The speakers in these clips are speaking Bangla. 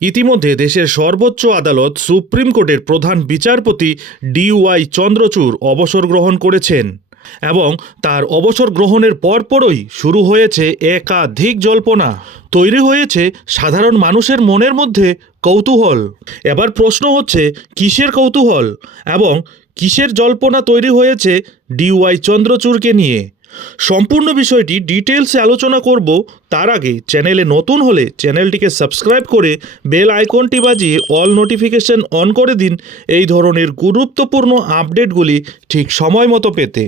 ইতিমধ্যে দেশের সর্বোচ্চ আদালত সুপ্রিম কোর্টের প্রধান বিচারপতি ডিওয়াই চন্দ্রচূড় অবসর গ্রহণ করেছেন এবং তার অবসর গ্রহণের পরপরই শুরু হয়েছে একাধিক জল্পনা। তৈরি হয়েছে সাধারণ মানুষের মনের মধ্যে কৌতূহল। এবার প্রশ্ন হচ্ছে, কিসের কৌতূহল এবং কিসের জল্পনা তৈরি হয়েছে ডিওয়াই চন্দ্রচূড়কে নিয়ে? সম্পূর্ণ বিষয়টি ডিটেলসে আলোচনা করব। তার আগে চ্যানেলে নতুন হলে চ্যানেলটিকে সাবস্ক্রাইব করে বেল আইকনটি বাজিয়ে অল নোটিফিকেশন অন করে দিন এই ধরনের গুরুত্বপূর্ণ আপডেটগুলি ঠিক সময় মতো পেতে।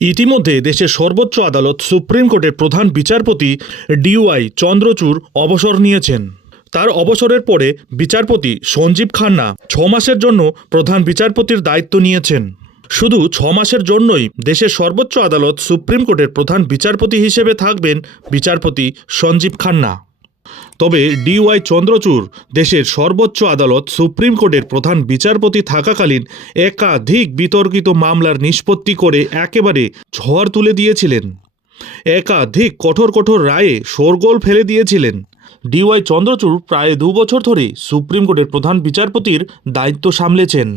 ইতিমধ্যে দেশের সর্বোচ্চ আদালত সুপ্রিম কোর্টের প্রধান বিচারপতি ডিওয়াই চন্দ্রচূড় অবসর নিয়েছেন। তার অবসরের পরে বিচারপতি সঞ্জীব খান্না ছ মাসের জন্য প্রধান বিচারপতির দায়িত্ব নিয়েছেন। শুধু ছ মাসের জন্যই দেশের সর্বোচ্চ আদালত সুপ্রিম কোর্টের প্রধান বিচারপতি হিসেবে থাকবেন বিচারপতি সঞ্জীব খান্না। তবে ডিওয়াই চন্দ্রচূড় দেশের সর্বোচ্চ আদালত সুপ্রিম কোর্টের প্রধান বিচারপতি থাকাকালীন একাধিক বিতর্কিত মামলার নিষ্পত্তি করে একেবারে ঝড় তুলে দিয়েছিলেন। একাধিক কঠোর কঠোর রায়ে শোরগোল ফেলে দিয়েছিলেন। ডিওয়াই চন্দ্রচূড় প্রায় দু বছর ধরে সুপ্রিম কোর্টের প্রধান বিচারপতির দায়িত্ব সামলেছেন।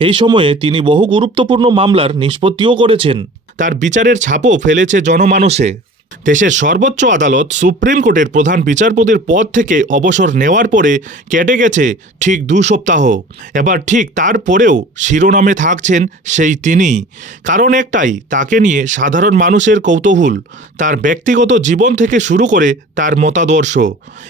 এই সময়ে তিনি বহু গুরুত্বপূর্ণ মামলার নিষ্পত্তিও করেছেন। তার বিচারের ছাপও ফেলেছে জনমানসে। দেশের সর্বোচ্চ আদালত সুপ্রিম কোর্টের প্রধান বিচারপতির পদ থেকে অবসর নেওয়ার পরে কেটে গেছে ঠিক দু সপ্তাহ। এবার ঠিক তারপরেও শিরোনামে থাকছেন সেই তিনিই কারণ একটাই, তাকে নিয়ে সাধারণ মানুষের কৌতূহল, তার ব্যক্তিগত জীবন থেকে শুরু করে তার মতাদর্শ।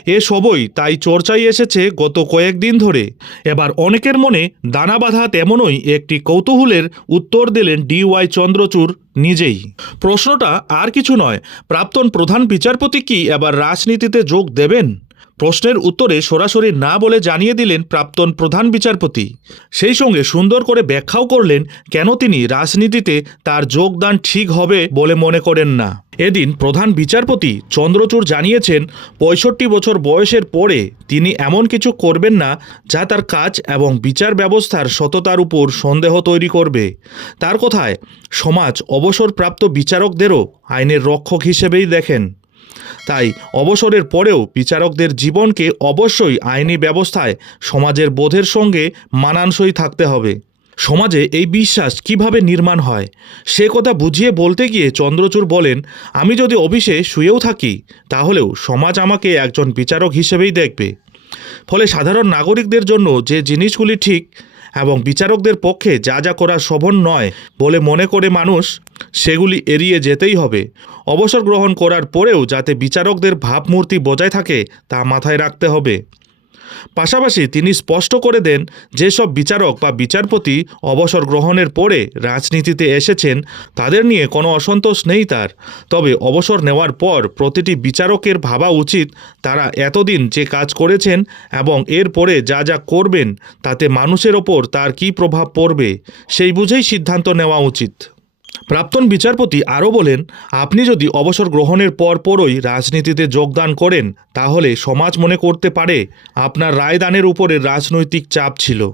এসবই তাই চর্চায় এসেছে গত কয়েকদিন ধরে। এবার অনেকের মনে দানা বাঁধা তেমনই একটি কৌতূহলের উত্তর দিলেন ডিওয়াই চন্দ্রচূড়। নিজেই। প্রশ্নটা আর কিছু নয়। প্রাক্তন প্রধান বিচারপতি কি এবার রাজনীতিতে যোগ দেবেন? প্রশ্নের উত্তরে সরাসরি না বলে জানিয়ে দিলেন প্রাক্তন প্রধান বিচারপতি। সেই সঙ্গে সুন্দর করে ব্যাখ্যাও করলেন কেন তিনি রাজনীতিতে তার যোগদান ঠিক হবে বলে মনে করেন না। এদিন প্রধান বিচারপতি চন্দ্রচূড় জানিয়েছেন, পঁয়ষট্টি বছর বয়সের পরে তিনি এমন কিছু করবেন না যা তার কাজ এবং বিচার ব্যবস্থার সততার উপর সন্দেহ তৈরি করবে। তার কথায়, সমাজ অবসরপ্রাপ্ত বিচারকদেরও আইনের রক্ষক হিসেবেই দেখেন। তাই অবসরের পরেও বিচারকদের জীবনকে অবশ্যই আইনি ব্যবস্থায় সমাজের বোধের সঙ্গে মানানসই থাকতে হবে। সমাজে এই বিশ্বাস কীভাবে নির্মাণ হয়, সে কথা বুঝিয়ে বলতে গিয়ে চন্দ্রচূড় বলেন, আমি যদি অফিসে শুয়েও থাকি, তাহলেও সমাজ আমাকে একজন বিচারক হিসেবেই দেখবে। ফলে সাধারণ নাগরিকদের জন্য যে জিনিসগুলি ঠিক এবং বিচারকদের পক্ষে যা যা করা শোভন নয় বলে মনে করে মানুষ, সেগুলি এড়িয়ে যেতেই হবে। অবসর গ্রহণ করার পরেও যাতে বিচারকদের ভাবমূর্তি বজায় থাকে তা মাথায় রাখতে হবে। পাশাপাশি তিনি স্পষ্ট করে দেন, যেসব বিচারক বা বিচারপতি অবসর গ্রহণের পরে রাজনীতিতে এসেছেন, তাদের নিয়ে কোনো অসন্তোষ নেই তার। তবে অবসর নেওয়ার পর প্রতিটি বিচারকের ভাবা উচিত তারা এতদিন যে কাজ করেছেন এবং এরপরে যা যা করবেন, তাতে মানুষের ওপর তার কী প্রভাব পড়বে, সেই বুঝেই সিদ্ধান্ত নেওয়া উচিত। প্রাক্তন বিচারপতি আরও বলেন, আপনি যদি অবসর গ্রহণের পর পরই রাজনীতিতে যোগদান করেন, তাহলে সমাজ মনে করতে পারে আপনার রায়দানের উপরে রাজনৈতিক চাপ ছিল।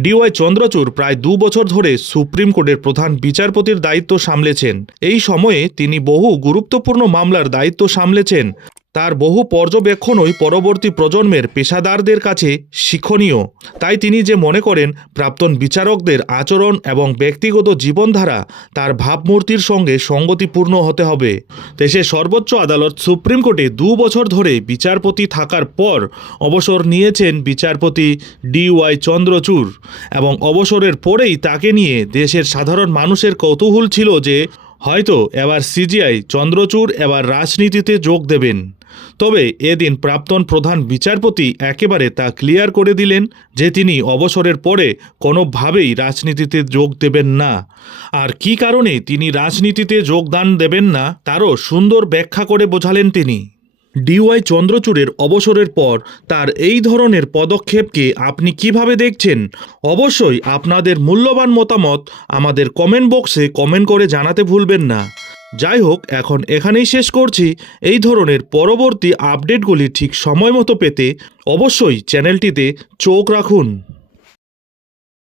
ডিওয়াই চন্দ্রচূড় প্রায় দু বছর ধরে সুপ্রিম কোর্টের প্রধান বিচারপতির দায়িত্ব সামলেছেন। এই সময়ে তিনি বহু গুরুত্বপূর্ণ মামলার দায়িত্ব সামলেছেন। তার বহু পর্যবেক্ষণই পরবর্তী প্রজন্মের পেশাদারদের কাছে শিক্ষণীয়। তাই তিনি যে মনে করেন, প্রাক্তন বিচারকদের আচরণ এবং ব্যক্তিগত জীবনধারা তার ভাবমূর্তির সঙ্গে সঙ্গতিপূর্ণ হতে হবে। দেশের সর্বোচ্চ আদালত সুপ্রিম কোর্টে দু বছর ধরে বিচারপতি থাকার পর অবসর নিয়েছেন বিচারপতি ডি ওয়াই এবং অবসরের পরেই তাকে নিয়ে দেশের সাধারণ মানুষের কৌতূহল ছিল যে হয়তো এবার সিজিআই চন্দ্রচূড় এবার রাজনীতিতে যোগ দেবেন। তবে এদিন প্রাক্তন প্রধান বিচারপতি একেবারে তা ক্লিয়ার করে দিলেন যে তিনি অবসরের পরে কোনোভাবেই রাজনীতিতে যোগ দেবেন না। আর কী কারণে তিনি রাজনীতিতে যোগদান দেবেন না, তারও সুন্দর ব্যাখ্যা করে বোঝালেন তিনি। ডিওয়াই চন্দ্রচূড়ের অবসরের পর তার এই ধরনের পদক্ষেপকে আপনি কীভাবে দেখছেন? অবশ্যই আপনাদের মূল্যবান মতামত আমাদের কমেন্ট বক্সে কমেন্ট করে জানাতে ভুলবেন না। যাই হোক এখন এখানেই শেষ করছি। এই ধরনের পরবর্তী আপডেটগুলি ঠিক সময় মতো পেতে অবশ্যই চ্যানেলটিতে চোখ রাখুন।